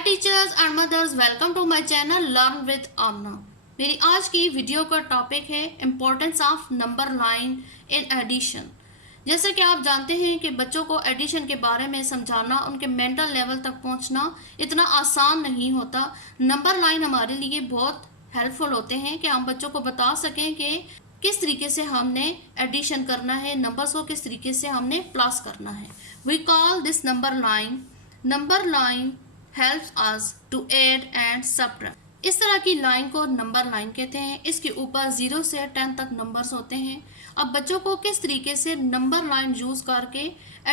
Hi teachers and mothers, welcome to my channel learn with Aamna. मेरी आज की video का टॉपिक है importance of number line in addition. जैसे कि आप जानते हैं कि बच्चों को एडिशन के बारे में समझाना, उनके मेंटल लेवल तक पहुंचना इतना आसान नहीं होता। नंबर लाइन हमारे लिए बहुत हेल्पफुल होते हैं कि हम बच्चों को बता सकें कि किस तरीके से हमने एडिशन करना है, नंबर्स को किस तरीके से हमने प्लस करना है। We call this number line helps us to add and subtract। इस तरह की लाइन को नंबर लाइन कहते हैं। इसके ऊपर 0 से 10 तक नंबर्स होते हैं। अब बच्चों को किस तरीके से नंबर लाइन यूज करके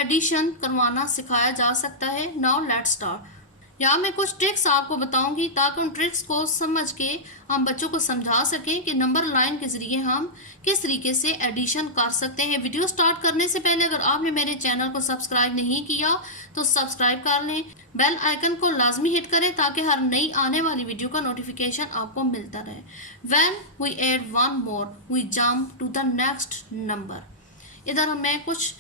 एडिशन करवाना सिखाया जा सकता है। Now let's start. यहाँ मैं कुछ ट्रिक्स आपको बताऊंगी ताकि उन ट्रिक्स को समझ के हम बच्चों को समझा सकें कि नंबर लाइन के ज़रिए हम किस तरीके से एडिशन कर सकते हैं। वीडियो स्टार्ट करने से पहले अगर आपने मेरे चैनल को सब्सक्राइब नहीं किया तो सब्सक्राइब कर लें, बेल आइकन को लाजमी हिट करें ताकि हर नई आने वाली वीडियो का नोटिफिकेशन आपको मिलता रहे। When we add one more we jump to the next number. इधर मैं कुछ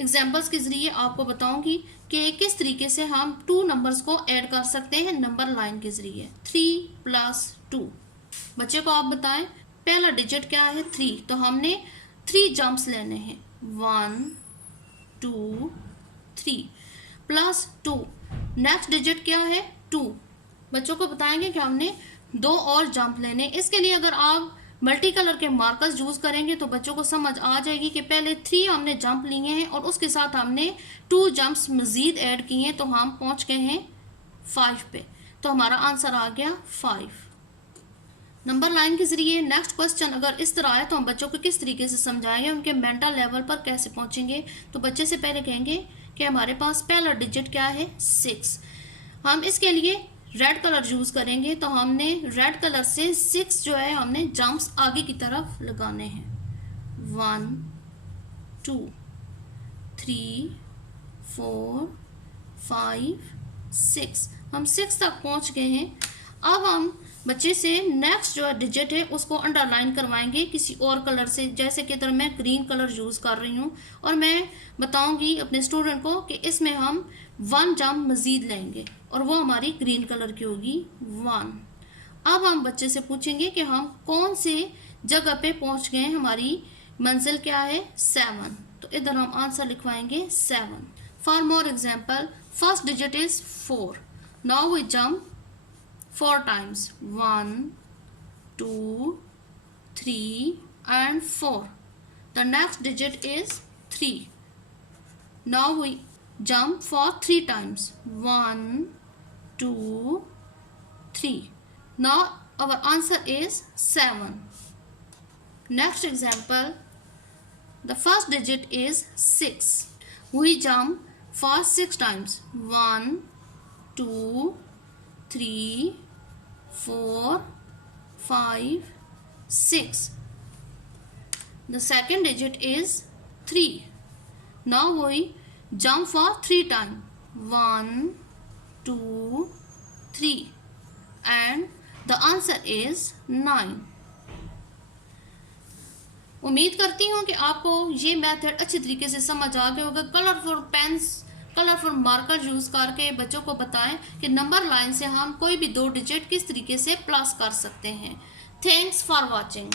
एग्जाम्पल्स के ज़रिए आपको बताऊंगी कि किस तरीके से हम 2 नंबर्स को ऐड कर सकते हैं नंबर लाइन के ज़रिए। 3 + 2। बच्चे को आप बताएं पहला डिजिट क्या है 3, तो हमने 3 जंप्स लेने हैं। 1 2 3 +2। नेक्स्ट डिजिट क्या है 2। बच्चों को बताएंगे कि हमने 2 और जंप लेने। इसके लिए अगर आप मल्टी कलर के मार्कर्स यूज़ करेंगे तो बच्चों को समझ आ जाएगी कि पहले 3 हमने जंप लिए हैं और उसके साथ हमने 2 जंप्स मज़ीद ऐड किए हैं, तो हम पहुंच गए हैं 5 पे। तो हमारा आंसर आ गया 5 नंबर लाइन के ज़रिए। नेक्स्ट क्वेश्चन अगर इस तरह आए तो हम बच्चों को किस तरीके से समझाएंगे, उनके मेंटल लेवल पर कैसे पहुँचेंगे। तो बच्चे से पहले कहेंगे कि हमारे पास पहला डिजिट क्या है 6। हम इसके लिए रेड कलर यूज़ करेंगे, तो हमने रेड कलर से 6 जो है हमने जंप्स आगे की तरफ लगाने हैं। 1 2 3 4 5 6। हम 6 तक पहुंच गए हैं। अब हम बच्चे से नेक्स्ट जो डिजिट है उसको अंडरलाइन करवाएंगे किसी और कलर से। जैसे कि इधर मैं ग्रीन कलर यूज़ कर रही हूँ और मैं बताऊंगी अपने स्टूडेंट को कि इसमें हम 1 जंप मज़ीद लेंगे और वो हमारी ग्रीन कलर की होगी 1। अब हम बच्चे से पूछेंगे कि हम कौन से जगह पे पहुंच गए हैं, हमारी मंजिल क्या है 7। तो इधर हम आंसर लिखवाएंगे 7। For more example, first digit is 4। Now we jump 4 times। 1 2 3 and 4। The next digit is 3। Now we jump for 3 times। 1 2 3। Now our answer is 7। Next example, the first digit is 6। We jump for 6 times। 1 2 3 4 5 6। The second digit is 3। Now we jump for 3 times। 1 2 3 and the answer is 9। उम्मीद करती हूँ कि आपको ये method अच्छी तरीके से समझ आ गया होगा। Colourful pens, colourful marker use करके बच्चों को बताएं कि नंबर लाइन से हम कोई भी 2 डिजिट किस तरीके से प्लस कर सकते हैं। Thanks for watching.